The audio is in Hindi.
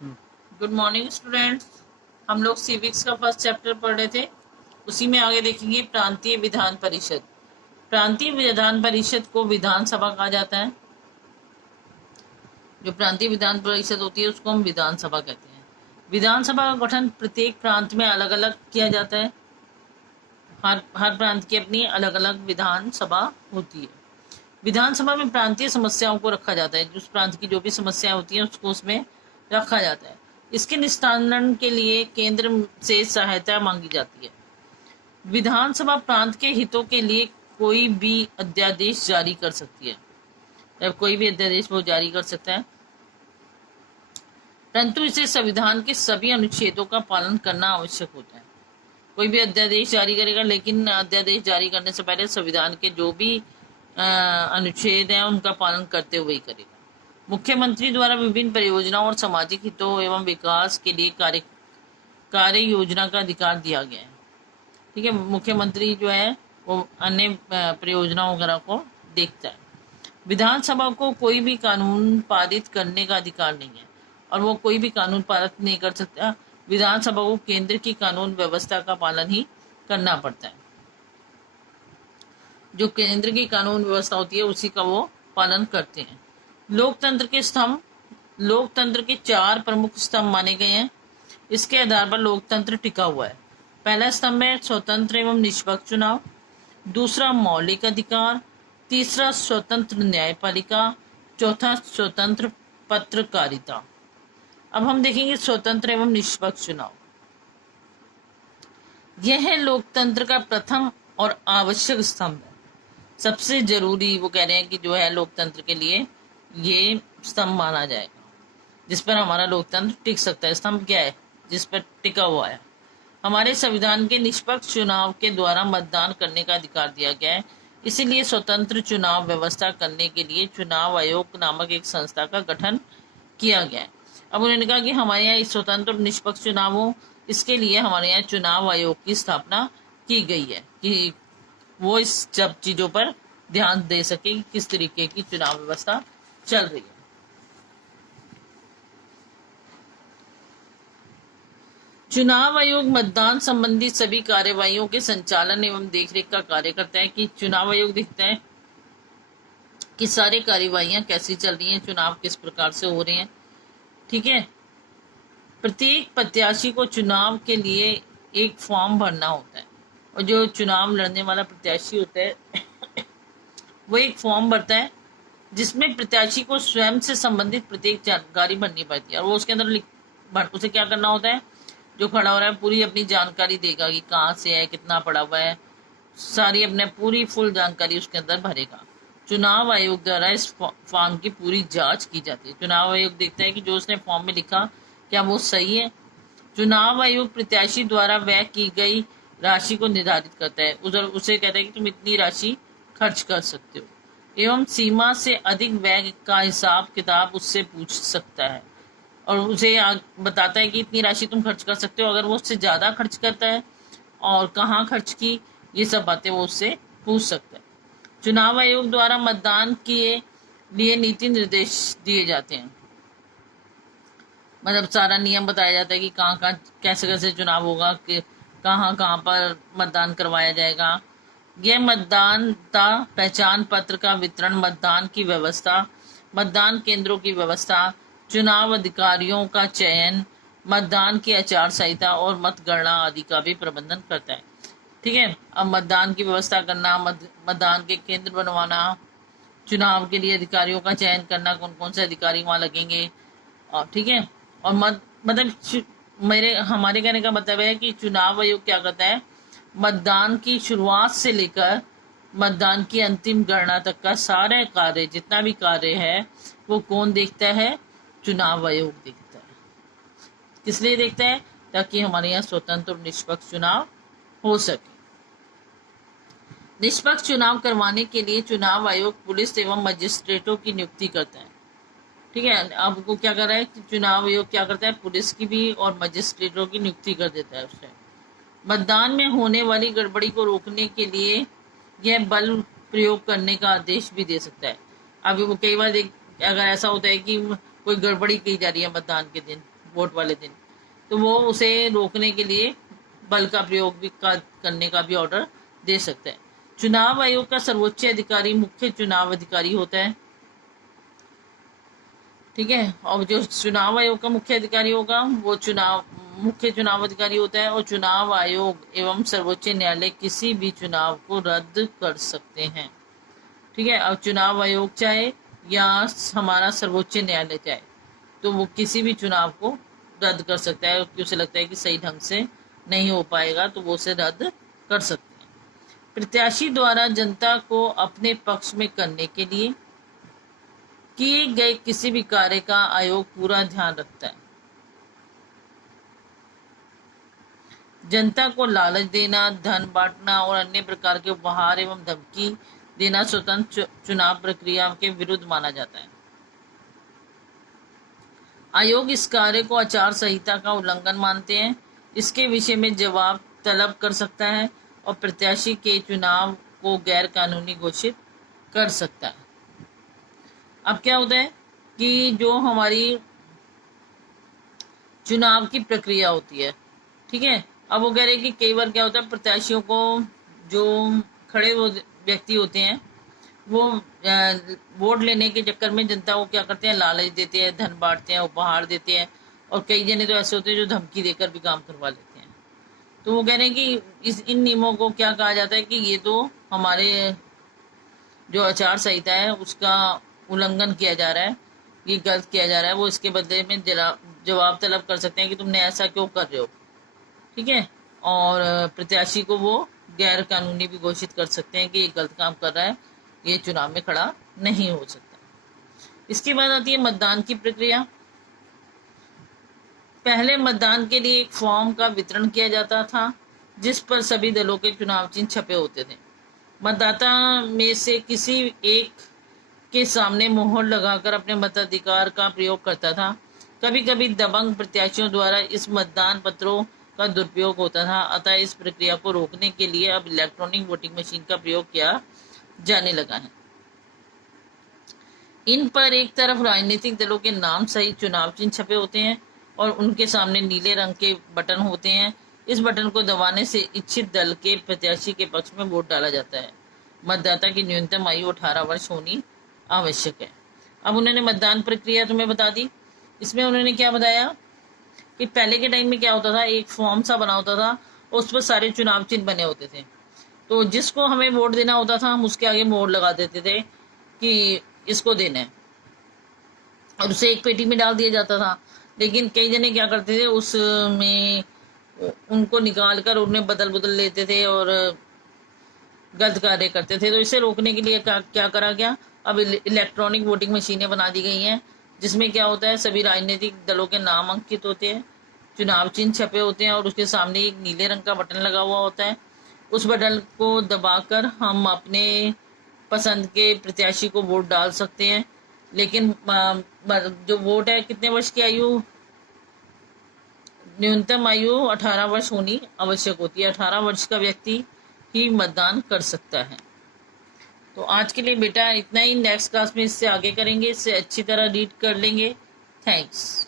Good morning students. हम लोग सिविक्स का फर्स्ट चैप्टर पढ़ रहे थे, उसी में आगे देखेंगे प्रांतीय विधान परिषद। प्रांतीय विधान परिषद को विधानसभा कहा जाता है। जो प्रांतीय विधान परिषद होती है उसको हम विधानसभा कहते हैं। विधानसभा का गठन प्रत्येक प्रांत में अलग अलग किया जाता है। हर प्रांत की अपनी अलग अलग विधानसभा होती है। विधानसभा में प्रांतीय समस्याओं को रखा जाता है। उस प्रांत की जो भी समस्या होती है उसको उसमें रखा जाता है। इसके निस्तारण के लिए केंद्र से सहायता मांगी जाती है। विधानसभा प्रांत के हितों के लिए कोई भी अध्यादेश जारी कर सकती है। जब कोई भी अध्यादेश वो जारी कर सकता है, परंतु इसे संविधान के सभी अनुच्छेदों का पालन करना आवश्यक होता है। कोई भी अध्यादेश जारी करेगा, लेकिन अध्यादेश जारी करने से पहले संविधान के जो भी अनुच्छेद हैं उनका पालन करते हुए ही करेगा। मुख्यमंत्री द्वारा विभिन्न परियोजनाओं और सामाजिक हितों एवं विकास के लिए कार्य योजना का अधिकार दिया गया है। ठीक है, मुख्यमंत्री जो है वो अन्य परियोजनाओं वगैरह को देखता है। विधानसभा को कोई भी कानून पारित करने का अधिकार नहीं है और वो कोई भी कानून पारित नहीं कर सकता। विधानसभा को केंद्र की कानून व्यवस्था का पालन ही करना पड़ता है। जो केंद्र की कानून व्यवस्था होती है उसी का वो पालन करते हैं। लोकतंत्र के स्तंभ, लोकतंत्र के 4 प्रमुख स्तंभ माने गए हैं। इसके आधार पर लोकतंत्र टिका हुआ है। पहला स्तंभ है स्वतंत्र एवं निष्पक्ष चुनाव, दूसरा मौलिक अधिकार, तीसरा स्वतंत्र न्यायपालिका, चौथा स्वतंत्र पत्रकारिता। अब हम देखेंगे स्वतंत्र एवं निष्पक्ष चुनाव। यह है लोकतंत्र का प्रथम और आवश्यक स्तंभ है। सबसे जरूरी वो कह रहे हैं कि जो है लोकतंत्र के लिए ये स्तंभ माना जाएगा, जिस पर हमारा लोकतंत्र टिक सकता है। स्तंभ क्या है? जिस पर टिका हुआ है। हमारे संविधान के निष्पक्ष चुनाव के द्वारा मतदान करने का अधिकार दिया गया है। इसीलिए स्वतंत्र चुनाव व्यवस्था करने के लिए चुनाव आयोग नामक एक संस्था का गठन किया गया है। अब उन्होंने कहा कि हमारे यहाँ स्वतंत्र और निष्पक्ष चुनाव हो, इसके लिए हमारे यहाँ चुनाव आयोग की स्थापना की गई है कि वो इस सब चीजों पर ध्यान दे सके कि किस तरीके की चुनाव व्यवस्था चल रही है। चुनाव आयोग मतदान संबंधी सभी कार्यवाहियों के संचालन एवं देखरेख का कार्य करता है। कि चुनाव आयोग देखता है कि सारी कार्यवाहियां कैसी चल रही हैं, चुनाव किस प्रकार से हो रहे हैं। ठीक है, प्रत्येक प्रत्याशी को चुनाव के लिए एक फॉर्म भरना होता है और जो चुनाव लड़ने वाला प्रत्याशी होता है वो एक फॉर्म भरता है जिसमें प्रत्याशी को स्वयं से संबंधित प्रत्येक जानकारी भरनी पड़ती है और वो उसके अंदर उसे क्या करना होता है, जो खड़ा हो रहा है पूरी अपनी जानकारी देगा कि कहाँ से है, कितना पड़ा हुआ है, सारी अपने पूरी फुल जानकारी उसके अंदर भरेगा। चुनाव आयोग द्वारा इस फॉर्म की पूरी जांच की जाती है। चुनाव आयोग देखता है कि जो उसने फॉर्म में लिखा क्या वो सही है। चुनाव आयोग प्रत्याशी द्वारा व्यय की गई राशि को निर्धारित करता है। उधर उसे कहता है कि तुम इतनी राशि खर्च कर सकते हो एवं सीमा से अधिक व्यय का हिसाब किताब उससे पूछ सकता है और उसे बताता है कि इतनी राशि तुम खर्च कर सकते हो। अगर वो उससे ज्यादा खर्च करता है और कहाँ खर्च की, ये सब बातें वो उससे पूछ सकता है। चुनाव आयोग द्वारा मतदान के लिए नीति निर्देश दिए जाते हैं। मतलब सारा नियम बताया जाता है कि कहाँ कहाँ कैसे कैसे चुनाव होगा, कि कहाँ कहाँ पर मतदान करवाया जाएगा। यह मतदाता पहचान पत्र का वितरण, मतदान की व्यवस्था, मतदान केंद्रों की व्यवस्था, चुनाव अधिकारियों का चयन, मतदान की आचार संहिता और मतगणना आदि का भी प्रबंधन करता है। ठीक है, अब मतदान की व्यवस्था करना, मतदान के केंद्र बनवाना, चुनाव के लिए अधिकारियों का चयन करना, कौन कौन से अधिकारी वहां लगेंगे। और ठीक है, और मतलब हमारे कहने का मतलब है कि चुनाव आयोग क्या करता है, मतदान की शुरुआत से लेकर मतदान की अंतिम गणना तक का सारे कार्य, जितना भी कार्य है वो कौन देखता है? चुनाव आयोग देखता है। किस लिए देखता है? ताकि हमारे यहाँ स्वतंत्र और निष्पक्ष चुनाव हो सके। निष्पक्ष चुनाव करवाने के लिए चुनाव आयोग पुलिस एवं मजिस्ट्रेटों की नियुक्ति करता है। ठीक है, अब वो क्या कर रहा है कि चुनाव आयोग क्या करता है, पुलिस की भी और मजिस्ट्रेटों की नियुक्ति कर देता है उससे। मतदान में होने वाली गड़बड़ी को रोकने के लिए यह बल प्रयोग करने का आदेश भी दे सकता है। अभी वो कई बार अगर ऐसा होता है कि कोई गड़बड़ी की जा रही है मतदान के दिन, वोट वाले दिन, तो वो उसे रोकने के लिए बल का प्रयोग भी करने का भी ऑर्डर दे सकता है। चुनाव आयोग का सर्वोच्च अधिकारी मुख्य चुनाव अधिकारी होता है, ठीक है। और जो चुनाव आयोग का मुख्य अधिकारी होगा वो मुख्य चुनाव अधिकारी होता है। और चुनाव आयोग एवं सर्वोच्च न्यायालय किसी भी चुनाव को रद्द कर सकते हैं, ठीक है। अब चुनाव आयोग चाहे या हमारा सर्वोच्च न्यायालय चाहे तो वो किसी भी चुनाव को रद्द कर सकता है, क्योंकि उसे लगता है कि सही ढंग से नहीं हो पाएगा तो वो उसे रद्द कर सकते हैं। प्रत्याशी द्वारा जनता को अपने पक्ष में करने के लिए किए गए किसी भी कार्य का आयोग पूरा ध्यान रखता है। जनता को लालच देना, धन बांटना और अन्य प्रकार के उपहार एवं धमकी देना स्वतंत्र चुनाव प्रक्रिया के विरुद्ध माना जाता है। आयोग इस कार्य को आचार संहिता का उल्लंघन मानते हैं। इसके विषय में जवाब तलब कर सकता है और प्रत्याशी के चुनाव को गैर कानूनी घोषित कर सकता है। अब क्या होता है कि जो हमारी चुनाव की प्रक्रिया होती है, ठीक है। अब वो कह रहे हैं कि कई बार क्या होता है, प्रत्याशियों को जो खड़े व्यक्ति होते हैं वो वोट लेने के चक्कर में जनता को क्या करते हैं, लालच देते हैं, धन बांटते हैं, उपहार देते हैं। और कई जने तो ऐसे होते हैं जो धमकी देकर भी काम करवा लेते हैं। तो वो कह रहे हैं कि इन नियमों को क्या कहा जाता है कि ये तो हमारे जो आचार संहिता है उसका उल्लंघन किया जा रहा है, ये गलत किया जा रहा है। वो इसके बदले में जवाब तलब कर सकते हैं कि तुमने ऐसा क्यों कर रहे हो, ठीक है। और प्रत्याशी को वो गैर कानूनी भी घोषित कर सकते हैं कि ये गलत काम कर रहा है, ये चुनाव में खड़ा नहीं हो सकता। इसके बाद आती है मतदान की प्रक्रिया। पहले मतदान के लिए एक फॉर्म का वितरण किया जाता था जिस पर सभी दलों के चुनाव चिन्ह छपे होते थे। मतदाता में से किसी एक के सामने मोहर लगाकर अपने मताधिकार का प्रयोग करता था। कभी कभी दबंग प्रत्याशियों द्वारा इस मतदान पत्रों का दुरुपयोग होता था। अतः इस प्रक्रिया को रोकने के लिए अब इलेक्ट्रॉनिक वोटिंग मशीन का प्रयोग किया जाने लगा है। इन पर एक तरफ राजनीतिक दलों के नाम सहित चुनाव चिन्ह छपे होते हैं और उनके सामने नीले रंग के बटन होते हैं। इस बटन को दबाने से इच्छित दल के प्रत्याशी के पक्ष में वोट डाला जाता है। मतदाता की न्यूनतम आयु 18 वर्ष होनी आवश्यक है। अब उन्होंने मतदान प्रक्रिया तुम्हें बता दी। इसमें उन्होंने क्या बताया कि पहले के टाइम में क्या होता था, एक फॉर्म सा बना होता था, उस पर सारे चुनाव चिन्ह बने होते थे। तो जिसको हमें वोट देना होता था हम उसके आगे मोहर लगा देते थे कि इसको देना है और उसे एक पेटी में डाल दिया जाता था। लेकिन कई जने क्या करते थे, उसमें उनको निकाल कर उन्हें बदल लेते थे और गलत कार्य करते थे। तो इसे रोकने के लिए क्या करा गया, अब इलेक्ट्रॉनिक वोटिंग मशीनें बना दी गई हैं जिसमें क्या होता है, सभी राजनीतिक दलों के नाम अंकित होते हैं, चुनाव चिन्ह छपे होते हैं और उसके सामने एक नीले रंग का बटन लगा हुआ होता है। उस बटन को दबाकर हम अपने पसंद के प्रत्याशी को वोट डाल सकते हैं। लेकिन जो वोट है, कितने वर्ष की आयु, न्यूनतम आयु 18 वर्ष होनी आवश्यक होती है। 18 वर्ष का व्यक्ति ही मतदान कर सकता है। तो आज के लिए बेटा इतना ही। नेक्स्ट क्लास में इससे आगे करेंगे, इससे अच्छी तरह रीड कर लेंगे। थैंक्स।